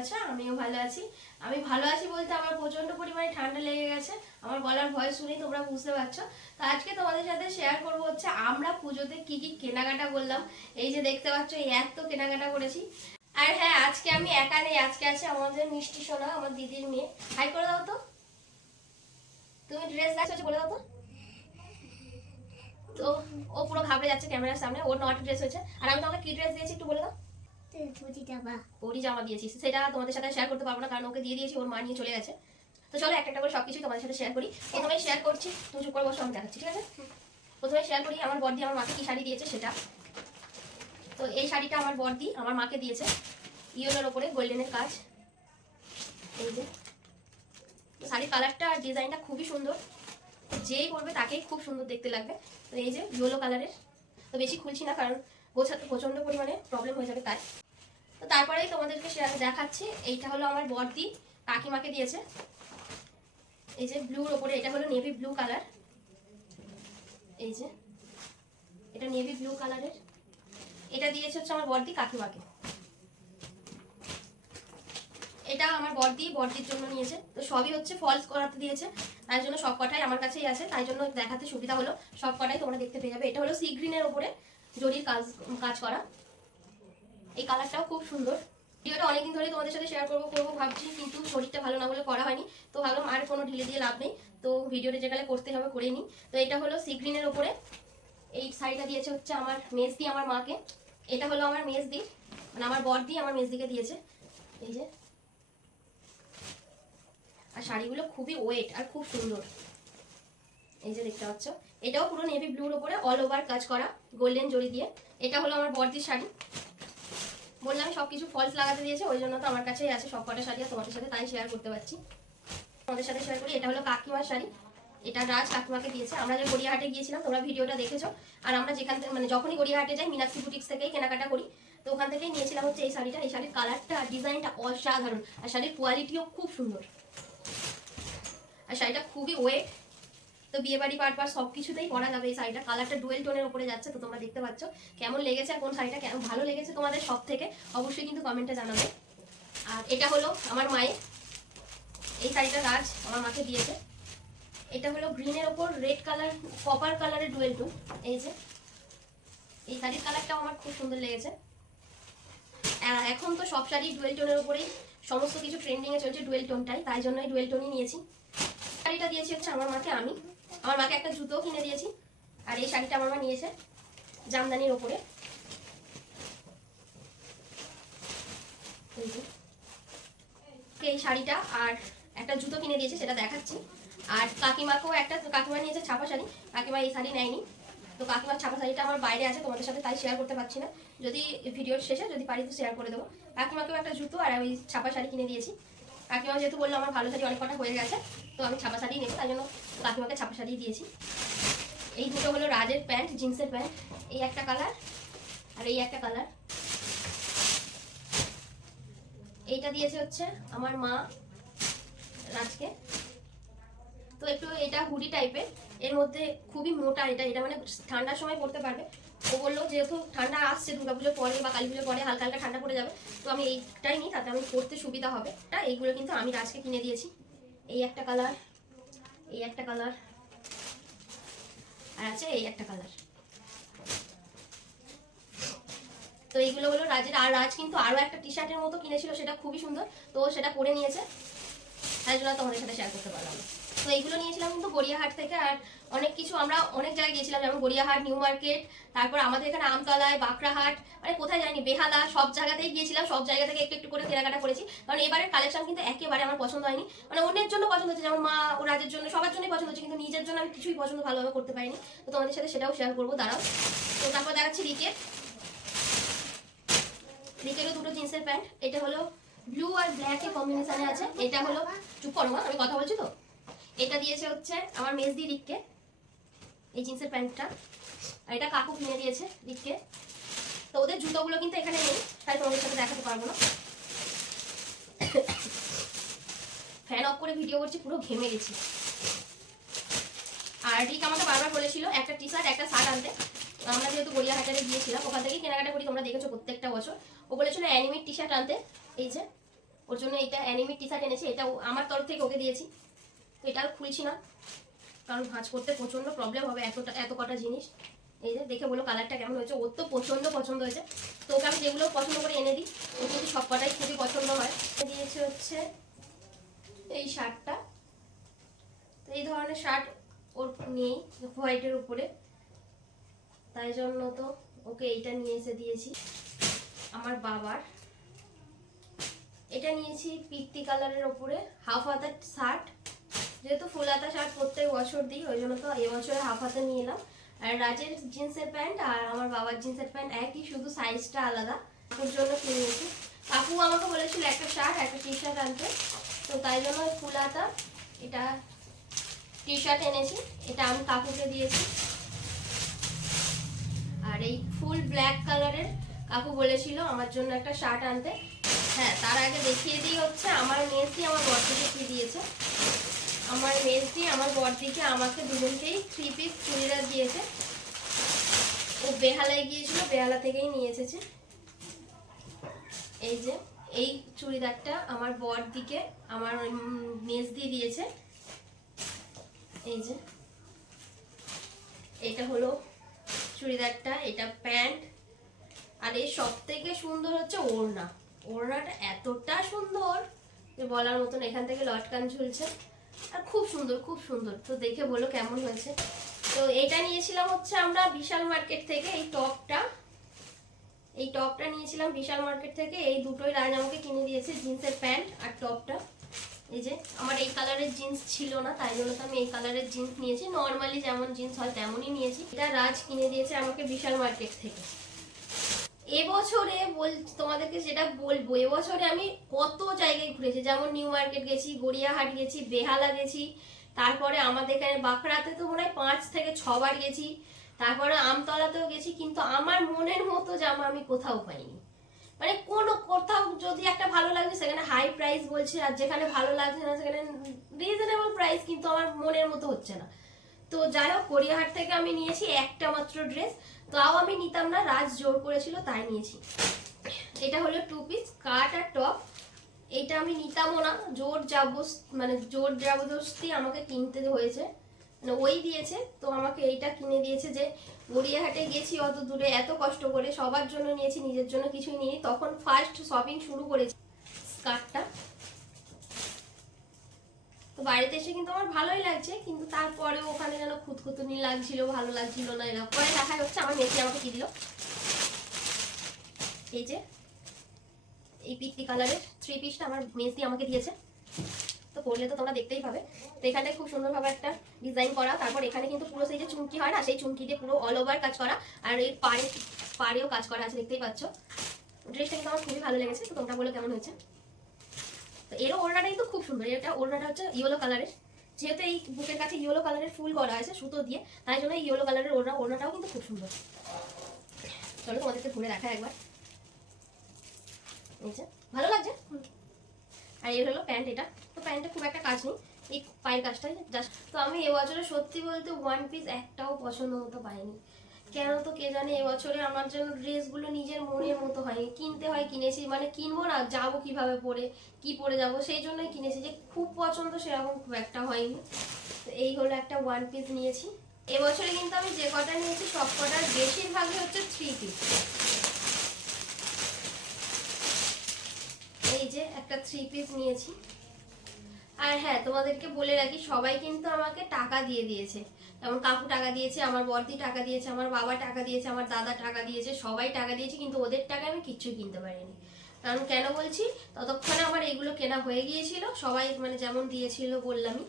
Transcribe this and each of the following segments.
আছো? আমিও ভালো আছি। আমি ভালো আছি বলতে আমার প্রচন্ড পরিমাণে ঠান্ডা লেগে গেছে। আমার গলার ভয়েস শুনেই তোমরা বুঝতে পারছো। তো আজকে তোমাদের সাথে শেয়ার করবো হচ্ছে আমরা পুজোতে কি কি কেনাকাটা করলাম। এই যে দেখতে পাচ্ছ এত কেনাকাটা করেছি। আর হ্যাঁ, আজকে আমি একা নেই, আজকে আছে আমাদের মিষ্টি সোনা, আমার দিদির মেয়ে। হাই করে দাও তো। তুমি ড্রেস দেখছো বলে দাও তো। তো ও পুরো ঘাবড়ে যাচ্ছে ক্যামেরার সামনে, ওর নট ড্রেস হয়েছে। আর আমি তোমাকে কি ড্রেস দিয়েছি একটু বলে দাও। পরি জামা দিয়েছি, সেটা তোমাদের সাথে শেয়ার করতে পারবো না কারণ ওকে দিয়ে দিয়েছি, ওর মা নিয়ে চলে গেছে। তো চলো একটা একটা করে সবকিছু তোমাদের সাথে শেয়ার করি। প্রথমে শেয়ার করছি, তুমি চুপ করে বসো, আমি দেখাচ্ছি, ঠিক আছে? প্রথমে শেয়ার করি আমার বড়দি আমার মাকে কি শাড়ি দিয়েছে সেটা। তো এই শাড়িটা আমার বড়দি আমার মাকে দিয়েছে, ইয়েলোর ওপরে গোল্ডেনের কাজ। এই যে শাড়ির কালারটা আর ডিজাইনটা খুবই সুন্দর, যেই করবে তাকেই খুব সুন্দর দেখতে লাগবে। তো এই যে ইয়েলো কালারের। তো বেশি খুলছি না কারণ গোছাতে প্রচন্ড পরিমাণে প্রবলেম হয়ে যাবে তাই। তো তারপরেই তোমাদেরকে দেখাচ্ছি, এইটা হলো আমার বড়দি কাকিমাকে দিয়েছে। এই যে ব্লুর ওপরে, এটা হলো নেভি ব্লু কালার। এই যে এটা নেভি ব্লু কালারের, এটা দিয়েছে হচ্ছে আমার বড়দি কাকিমাকে। এটা আমার বড়দির জন্য নিয়েছে। তো সবই হচ্ছে ফলস করাতে দিয়েছে, তাই জন্য সব কটাই আমার কাছেই আছে, তাই জন্য দেখাতে সুবিধা হলো। সব কটাই তোমরা দেখতে পেয়ে যাবে। এটা হলো সি গ্রিনের ওপরে জরির কাজ করা, এই কালারটাও খুব সুন্দর। ভিডিওটা অনেকদিন ধরে তোমাদের সাথে শেয়ার করবো ভাবছি, কিন্তু শরীরটা ভালো না বলে করা হয়নি। তো ভাবলাম আর কোনো ঢিলে দিয়ে লাভ নেই, তো ভিডিওটা যেখানে করতে হবে করে নিই। তো এটা হলো সি গ্রিনের ওপরে। এই শাড়িটা দিয়েছে হচ্ছে আমার মেজদি আমার মাকে। এটা হলো আমার মেজদি, মানে আমার বড়দি আমার মেজদিকে দিয়েছে। এই যে, আর শাড়িগুলো খুবই ওয়েট আর খুব সুন্দর। এই যে দেখতে পাচ্ছ, এটাও পুরো নেভি ব্লুর ওপরে অল ওভার কাজ করা গোল্ডেন জরি দিয়ে। এটা হলো আমার বড়দির শাড়ি। বললাম সবকিছু ফলস লাগাতে দিয়েছে, ওই জন্য তো আমার কাছেই আছে সব কটা শাড়ি, আর তোমাদের সাথে তাই শেয়ার করতে পারছি। তোমাদের সাথে শেয়ার করি, এটা হলো কাকিমার শাড়ি। এটা রাজ কাকিমাকে দিয়েছে। আমরা যে গড়িয়াহাটে গিয়েছিলাম, তোমরা ভিডিওটা দেখেছো। আর আমরা যেখান থেকে মানে যখনই গড়িয়াহাটে যাই মীনাক্ষী বুটিক্স থেকেই কেনাকাটা করি। তো ওখান থেকেই নিয়েছিলাম হচ্ছে এই শাড়িটা। এই শাড়ির কালারটা আর ডিজাইনটা অসাধারণ, আর শাড়ির কোয়ালিটিও খুব সুন্দর, আর শাড়িটা খুবই ওয়েট। তো বিয়ে বাড়ি পারপাস সব কিছুতেই পরা যাবে এই শাড়িটা। কালারটা ডুয়েল টোনের উপরে যাচ্ছে। তো তোমরা দেখতে পাচ্ছ কেমন লেগেছে, আর কোন শাড়িটা কেমন ভালো লেগেছে তোমাদের সব থেকে অবশ্যই কিন্তু কমেন্টে জানাবে। আর এটা হলো আমার মায়ের, এই শাড়িটা রাজ আমার মাকে দিয়েছে। এটা হলো গ্রিনের ওপর রেড কালার কপার কালারের ডুয়েল টোন। এই যে এই শাড়ির কালারটাও আমার খুব সুন্দর লেগেছে। এখন তো সব শাড়ি ডুয়েল টোনের উপরেই সমস্ত কিছু ট্রেন্ডিং এ চলছে ডুয়েল টোনটাই, তাই জন্যই ডুয়েল টোনই নিয়েছি। শাড়িটা দিয়েছি হচ্ছে আমার মাকে আমি। আমার মাকে একটা জুতোও কিনে দিয়েছি। আর এই শাড়িটা আমার মা নিয়েছে জামদানির ওপরে। এই শাড়িটা আর একটা জুতো কিনে দিয়েছে, সেটা দেখাচ্ছি। আর কাকিমাকেও একটা, কাকিমা নিয়েছে ছাপা শাড়ি, কাকিমা এই শাড়ি নেয়নি। তো কাকিমার ছাপা শাড়িটা আমার বাইরে আছে, তোমাদের সাথে তাই শেয়ার করতে পারছি না। যদি ভিডিওর শেষে যদি পারি তো শেয়ার করে দেবো। কাকিমাকেও একটা জুতো আর ওই ছাপা শাড়ি কিনে দিয়েছি। কাকিমা যেহেতু বললো আমার ভালো শাড়ি অনেক কটা হয়ে গেছে, তো আমি ছাপা শাড়ি নেবো, তাই জন্য কাকিমাকে ছাপা শাড়ি দিয়েছি। এই দুটো হলো রাজের প্যান্ট, জিন্সের প্যান্ট। এই একটা কালার আর এই একটা কালার। এইটা দিয়েছে হচ্ছে আমার মা রাজকে। তো একটু এটা হুডি টাইপের, এর মধ্যে খুবই মোটা। এটা মানে ঠান্ডার সময় পরতে পারবে। ও বললো যেহেতু ঠান্ডা আসছে, দুর্গাপুজোর পরে বা কালী পুজোর পরে হালকা হালকা ঠান্ডা পড়ে যাবে, তো আমি এইটাই নিই, তাতে আমি পরতে সুবিধা হবে। এইগুলো কিন্তু আমি রাজকে কিনে দিয়েছি। এই একটা কালার, এই একটা কালার, আর আছে এই একটা কালার। তো এইগুলো হলো রাজের। আর রাজ কিন্তু আরো একটা টি শার্টের মতো কিনেছিল, সেটা খুবই সুন্দর, তো সেটা পরে নিয়েছে, তাই জন্য তোমাদের সাথে শেয়ার করতে পারলাম। তো এইগুলো নিয়েছিলাম কিন্তু গড়িয়াহাট থেকে। আর অনেক কিছু আমরা অনেক জায়গায় গিয়েছিলাম, যেমন গড়িয়াহাট, নিউ মার্কেট, তারপর আমাদের এখানে আমতলায়, বাঁকড়াহাট, মানে কোথায় যাইনি, বেহালা, সব জায়গাতেই গিয়েছিলাম। সব জায়গা থেকে একটু একটু করে কেনাকাটা করেছি, কারণ এবারের কালেকশন কিন্তু একেবারে আমার পছন্দ হয়নি। মানে অন্যের জন্য পছন্দ হচ্ছে, যেমন মা ও রাজের জন্য, সবার জন্যই পছন্দ হচ্ছে, কিন্তু নিজের জন্য আমি কিছুই পছন্দ ভালোভাবে করতে পারিনি। তো তোমাদের সাথে সেটাও শেয়ার করবো, দাঁড়াও। তো তারপর দেখাচ্ছি রিকেরও দুটো জিন্সের প্যান্ট। এটা হলো ব্লু আর ব্ল্যাক এর কম্বিনেশনে আছে। এটা হলো, চুপ করো মা, আমি কথা বলছি তো। এটা দিয়েছে হচ্ছে আমার মেজদি রিককে, এই জিন্সের প্যান্টটা। আর এটা কাকু কিনে দিয়েছে রিককে। তো ওদের জুতোগুলো কিন্তু এখানে নেই, তাই তোমাদের সাথে দেখাতে পারবো না। ফ্যান অফ করে ভিডিও করছি, পুরো ঘেমে গেছি। আর রিক আমাকে বারবার বলেছিল একটা টি শার্ট একটা শার্ট আনতে। আমরা যেহেতু গড়িয়াহাটে গিয়েছিলাম, ওখান থেকেই কেনাকাটা করি, তোমরা দেখেছো প্রত্যেকটা বছর। ও বলেছিল অ্যানিমেট টি শার্ট আনতে। এই যে ওর জন্য এটা অ্যানিমি টি শার্ট এনেছি, এটা আমার তরফ থেকে ওকে দিয়েছি। তো এটা আর খুলছি না, কারণ ভাঁজ করতে প্রচণ্ড প্রবলেম হবে এত কটা জিনিস। এই যে দেখে বলো কালারটা কেমন হয়েছে, ওর তো প্রচণ্ড পছন্দ হয়েছে। তো ওকে আমি যেগুলো পছন্দ করে এনে দিই, ও কিন্তু সব কটাই খুবই পছন্দ হয়। দিয়েছে হচ্ছে এই শার্টটা, তো এই ধরনের শার্ট ওর নেই হোয়াইটের উপরে, তাই জন্য তো ওকে এইটা নিয়ে এসে দিয়েছি। আমার বাবার এটা নিয়েছি পিত্তি কালারের ওপরে হাফ হাতা শার্ট, যেহেতু ফুল হাতা শার্ট প্রত্যেক বছর দিই, ওই জন্য তো এবছরে হাফ হাতা নিয়ে এলাম। আর রাজের জিন্সের প্যান্ট আর আমার বাবার জিন্সের প্যান্ট একই, শুধু সাইজটা আলাদা, ওর জন্য কিনেছি। কাকু আমাকে বলেছিল একটা শার্ট একটা টি শার্ট আনতে, তো তাই জন্য ফুল হাতা এটা টি শার্ট এনেছি, এটা আমি কাকুকে দিয়েছি। আর এই ফুল ব্ল্যাক কালারের কাকু বলেছিল আমার জন্য একটা শার্ট আনতে। হ্যাঁ, তার আগে দেখিয়ে দিই হচ্ছে আমার মেয়েটি আমার বড়দিকে কি দিয়েছে। আমার মেয়েটি আমার বড়দিকে আমাকে দুজনকেই 3 পিস চুড়িদার দিয়েছে। ও বেহালায় গিয়েছিল, বেহালা থেকেই নিয়ে এসেছে। এই যে এই চুড়িদারটা আমার বড়দিকে আমার মেজদি দিয়েছে। এই যে এটা হলো চুড়িদারটা, এটা প্যান্ট। আর এই সব থেকে সুন্দর হচ্ছে ওড়না, ওড়নাটা এতটা সুন্দর যে বলার মতন, এখান থেকে লটকান ঝুলছে আর খুব সুন্দর খুব সুন্দর। তো দেখে বলো কেমন হয়েছে। তো এটা নিয়েছিলাম হচ্ছে আমরা বিশাল মার্কেট থেকে, এই টপটা নিয়েছিলাম বিশাল মার্কেট থেকে। এই দুটোই রাজ আমাকে কিনে দিয়েছে, জিন্সের প্যান্ট আর টপটা। এই যে আমার এই কালারের জিন্স ছিল না, তাই জন্য তো আমি এই কালারের জিন্স নিয়েছি, নর্মালি যেমন জিন্স হয় তেমনই নিয়েছি। এটা রাজ কিনে দিয়েছে আমাকে বিশাল মার্কেট থেকে। এবছরে তোমাদেরকে যেটা বলবো, এবছরে আমি কত জায়গায় ঘুরেছি, যেমন নিউ মার্কেট গেছি, গড়িয়াহাট গেছি, বেহালা গেছি, তারপরে আমাদের এখানে বাঁকড়াতে তো মনে হয় 5 থেকে 6 বার গেছি, তারপরে আমতলাতেও গেছি, কিন্তু আমার মনের মতো জামা আমি কোথাও পাইনি। মানে কোথাও যদি একটা ভালো লাগছে সেখানে হাই প্রাইস বলছে, আর যেখানে ভালো লাগছে না সেখানে রিজনেবল প্রাইস, কিন্তু আমার মনের মতো হচ্ছে না। তো যাই হোক, গড়িয়াহাট থেকে আমি নিয়েছি একটা মাত্র ড্রেস, তাও আমি নিতাম না, রাজ জোর করেছিল তাই নিয়েছি। এটা হলো 2 পিস স্কার্ট আর টপ। এটা আমি নিতামও না, জোর জবরদস্তি আমাকে কিনতে হয়েছে, মানে ওই দিয়েছে। তো আমাকে এইটা কিনে দিয়েছে, যে গড়িয়াহাটে গেছি অত দূরে এত কষ্ট করে, সবার জন্য নিয়েছি, নিজের জন্য কিছুই নিইনি। তখন ফার্স্ট শপিং শুরু করেছি স্কার্টটা। তো বাড়িতে এসে কিন্তু আমার ভালোই লাগছে, কিন্তু তারপরে ওখানে যেন খুঁতখুতুনি লাগছিল, ভালো লাগছিল না। এরকম পরে দেখা হচ্ছে আমার মেয়েটি আমাকে কি দিল, এই যে এই পিত্তি কালারের 3 পিসটা আমার মেয়েটি আমাকে দিয়েছে। তো পরলে তো তোমরা দেখতেই পাবে। তো এখানটায় খুব সুন্দরভাবে একটা ডিজাইন করা, তারপর এখানে কিন্তু পুরো সেই যে চুমকি হয় না, সেই চুমকি দিয়ে পুরো অল ওভার কাজ করা, আর এই পাড়েও কাজ করা আছে, দেখতেই পাচ্ছ। ড্রেসটা কিন্তু আমার খুবই ভালো লেগেছে। তো তোমরা বলো কেমন হয়েছে। তো এরও ওড়নাটা কিন্তু খুব সুন্দর, এটা ওড়নাটা হচ্ছে ইয়েলো কালারের, যেহেতু এই বুকের কাছে ইয়েলো কালারের ফুল করা আছে সুতো দিয়ে, তাই জন্য ইয়েলো কালারের ওড়নাটাও কিন্তু খুব সুন্দর। চলো তোমাদেরকে ঘুরে দেখা একবার, ভালো লাগছে। আর এর হলো প্যান্ট, এটা তো প্যান্টে খুব একটা কাজ নেই, এই পায়ের কাজটাই জাস্ট। তো আমি এবছরে সত্যি বলতে 1 পিস একটাও পছন্দ মতো পাইনি, কেন তো কে জানে। এবছরে আমার জন্য ড্রেসগুলো নিজের মনের মতো হয়নি, কিনতে হয় কিনেছি, মানে কিনবো না যাবো কিভাবে পরে, কি পরে যাবো, সেই জন্যই কিনেছি। যে খুব পছন্দ সেরকম খুব একটা হয়নি। তো এই হলো একটা 1 পিস নিয়েছি। এবছরে কিন্তু আমি যে কটা নিয়েছি সব কটার বেশিরভাগই হচ্ছে 3 পিস। এই যে একটা 3 পিস নিয়েছি। আর হ্যাঁ, তোমাদেরকে বলে রাখি, সবাই কিন্তু আমাকে টাকা দিয়ে দিয়েছে, যেমন কাকু টাকা দিয়েছে, আমার বড়দি টাকা দিয়েছে, আমার বাবা টাকা দিয়েছে, আমার দাদা টাকা দিয়েছে, সবাই টাকা দিয়েছে, কিন্তু ওদের টাকা আমি কিচ্ছুই কিনতে পারিনি। কারণ কেন বলছি, ততক্ষণে আমার এইগুলো কেনা হয়ে গিয়েছিল, সবাই মানে যেমন দিয়েছিল বললামই।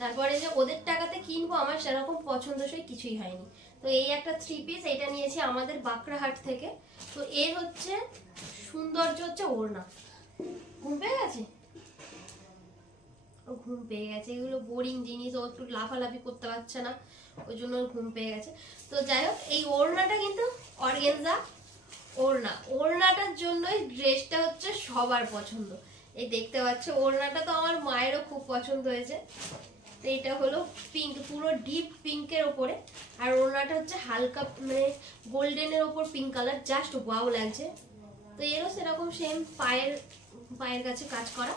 তারপরে যে ওদের টাকাতে কিনবো, আমার সেরকম পছন্দসই কিছুই হয়নি। তো এই একটা 3 পিস এটা নিয়েছি আমাদের বাঁকড়াহাট থেকে। তো এর হচ্ছে সৌন্দর্য হচ্ছে ওড়না। ঘুম পেয়ে গেছে, ঘুম পেয়ে গেছে, এগুলো বোরিং জিনিস, ও একটু লাফালাফি করতে পারছে না, ওই জন্য ঘুম পেয়ে গেছে। তো যাই হোক, এই ওড়নাটা কিন্তু অর্গানজা ওড়নাটার জন্যই ড্রেসটা হচ্ছে সবার পছন্দ। এই দেখতে পাচ্ছ, ওড়নাটা তো আমার মায়েরও খুব পছন্দ হয়েছে। তো এটা হলো পিঙ্ক, পুরো ডিপ পিঙ্কের ওপরে, আর ওড়নাটা হচ্ছে হালকা মানে গোল্ডেনের ওপর পিঙ্ক কালার, জাস্ট ওয়াও লাগছে। তো এরও সেরকম সেম পায়ের কাছে কাজ করা,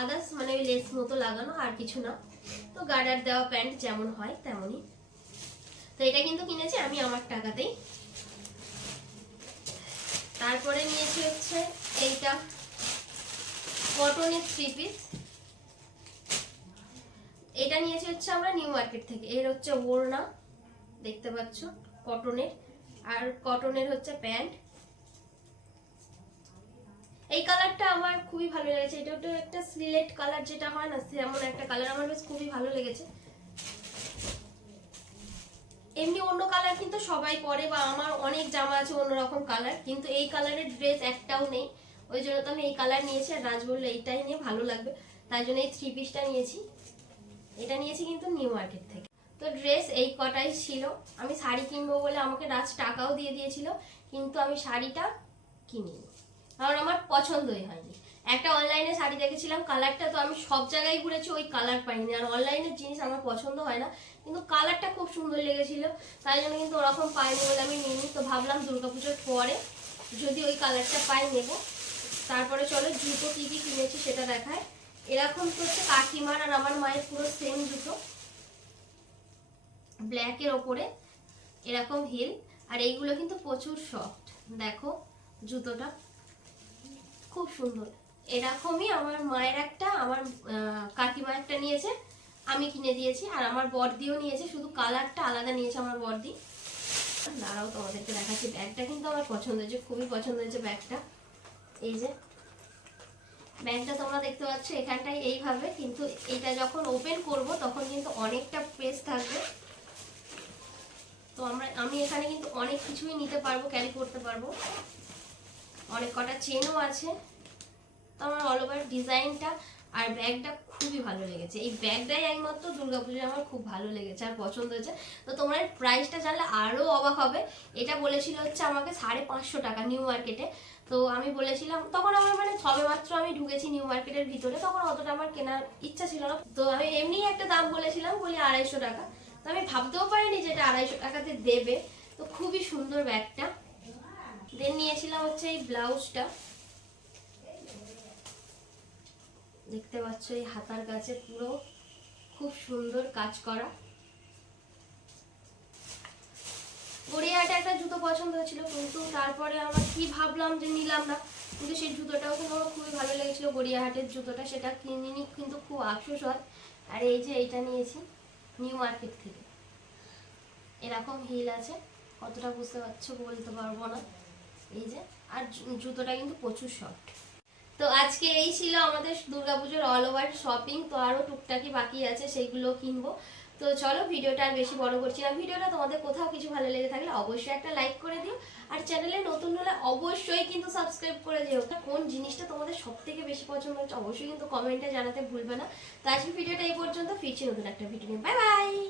আদার্স মানে ওই লেস মতো লাগানো, আর কিছু না। তো গার্ডার দেওয়া প্যান্ট যেমন হয় তেমনই। তো এটা কিন্তু কিনেছি আমি আমার টাকাতেই। তারপরে নিয়েছি হচ্ছে এইটা কটনের 3 পিস। এটা নিয়েছি হচ্ছে আমরা নিউ মার্কেট থেকে। এর হচ্ছে ওড়না দেখতে পাচ্ছ কটনের, আর কটনের হচ্ছে প্যান্ট। এই কালারটা আমার খুবই ভালো লেগেছে। এটা একটা সিলেট কালার যেটা হয় না, সেমন একটা কালার আমার বেশ খুবই ভালো লেগেছে। এমনি অন্য কালার কিন্তু সবাই পরে, বা আমার অনেক জামা আছে অন্যরকম কালার, কিন্তু এই কালারের ড্রেস একটাও নেই। ওই জন্য তো আমি এই কালার নিয়েছি। আর রাজ বললো এইটাই নিয়ে ভালো লাগবে, তাই জন্য এই 3 পিসটা নিয়েছি। এটা নিয়েছি কিন্তু নিউ মার্কেট থেকে। তো ড্রেস এই কটাই ছিল। আমি শাড়ি কিনবো বলে আমাকে রাজ টাকাও দিয়ে দিয়েছিল, কিন্তু আমি শাড়িটা কিনিনি, কারণ আমার পছন্দই হয়নি। একটা অনলাইনে শাড়ি দেখেছিলাম কালারটা, তো আমি সব জায়গায় ঘুরেছি, ওই কালার পাইনি। আর অনলাইনের জিনিস আমার পছন্দ হয় না, কিন্তু কালারটা খুব সুন্দর লেগেছিল, তাই জন্য কিন্তু ওরকম পাইনি বলে আমি নিইনি। তো ভাবলাম দুর্গাপুজোর পরে যদি ওই কালারটা পাই নেবো। তারপরে চলো জুতো কি কি কিনেছি সেটা দেখায়। এরকম তো হচ্ছে কাকিমার আর আমার মায়ের পুরো সেম জুতো, ব্ল্যাকের ওপরে এরকম হিল। আর এইগুলো কিন্তু প্রচুর সফট, দেখো জুতোটা খুব সুন্দর। এরকমই আমার মায়ের একটা, আমার কাকিমা একটা নিয়েছে, আমি কিনে দিয়েছি। আর আমার বড়দিও নিয়েছে, শুধু কালারটা আলাদা নিয়েছে আমার বড়দি। দাঁড়াও তোমাদেরকে দেখাচ্ছি। ব্যাগটা কিন্তু আমার পছন্দ হয়েছে, খুবই পছন্দ হয়েছে ব্যাগটা। এই যে ব্যাগটা তোমরা দেখতে পাচ্ছ এখানটায় এইভাবে, কিন্তু এটা যখন ওপেন করব তখন কিন্তু অনেকটা স্পেস থাকবে। তো আমি এখানে কিন্তু অনেক কিছুই নিতে পারবো, ক্যারি করতে পারবো। অনেক কটা চেনও আছে। তো আমার অল ওভার ডিজাইনটা আর ব্যাগটা খুবই ভালো লেগেছে। এই ব্যাগটাই একমাত্র দুর্গাপুজোয় আমার খুব ভালো লেগেছে আর পছন্দ হয়েছে। তো তোমরা প্রাইসটা জানলে আরও অবাক হবে। এটা বলেছিল হচ্ছে আমাকে 550 টাকা নিউ মার্কেটে। তো আমি বলেছিলাম, তখন আমার মানে সবে মাত্র আমি ঢুকেছি নিউ মার্কেটের ভিতরে, তখন অতটা আমার কেনার ইচ্ছা ছিল না। তো আমি এমনি একটা দাম বলেছিলাম, বলি 250 টাকা। তো আমি ভাবতেও পারিনি যে এটা 250 টাকাতে দেবে। তো খুবই সুন্দর ব্যাগটা। দেন নিয়েছিলাম হচ্ছে এই ব্লাউজটা, দেখতে পাচ্ছ এই হাতার কাছে পুরো খুব সুন্দর কাজ করা। গড়িয়াহাটে একটা জুতো পছন্দ হয়েছিল, কিন্তু তারপরে আমার কি ভাবলাম যে নিলাম না, কিন্তু সেই জুতোটাও কিন্তু আমার খুবই ভালো লেগেছিল, গড়িয়াহাটের জুতোটা। সেটা কিনিনি, কিন্তু খুব আফসোস হয়। আর এই যে এইটা নিয়েছি নিউ মার্কেট থেকে, এরকম হিল আছে, কতটা বুঝতে পারছো বলতে পারবো না। এই যে, আর জুতোটা কিন্তু প্রচুর সফট। তো আজকে এই ছিল আমাদের দুর্গাপুজোর অল ওভার শপিং। তো আরও টুকটাকি বাকি আছে, সেইগুলো কিনবো। তো চলো ভিডিওটা আর বেশি বড় করছি না। ভিডিওটা তোমাদের কোথাও কিছু ভালো লেগে থাকলে অবশ্যই একটা লাইক করে দিও, আর চ্যানেলে নতুন হলে অবশ্যই কিন্তু সাবস্ক্রাইব করে দিও। কোন জিনিসটা তোমাদের সব থেকে বেশি পছন্দ হচ্ছে অবশ্যই কিন্তু কমেন্টে জানাতে ভুলবে না। তো আজকে ভিডিওটা এই পর্যন্ত, ফিরছি নতুন একটা ভিডিও নিয়ে। Bye bye.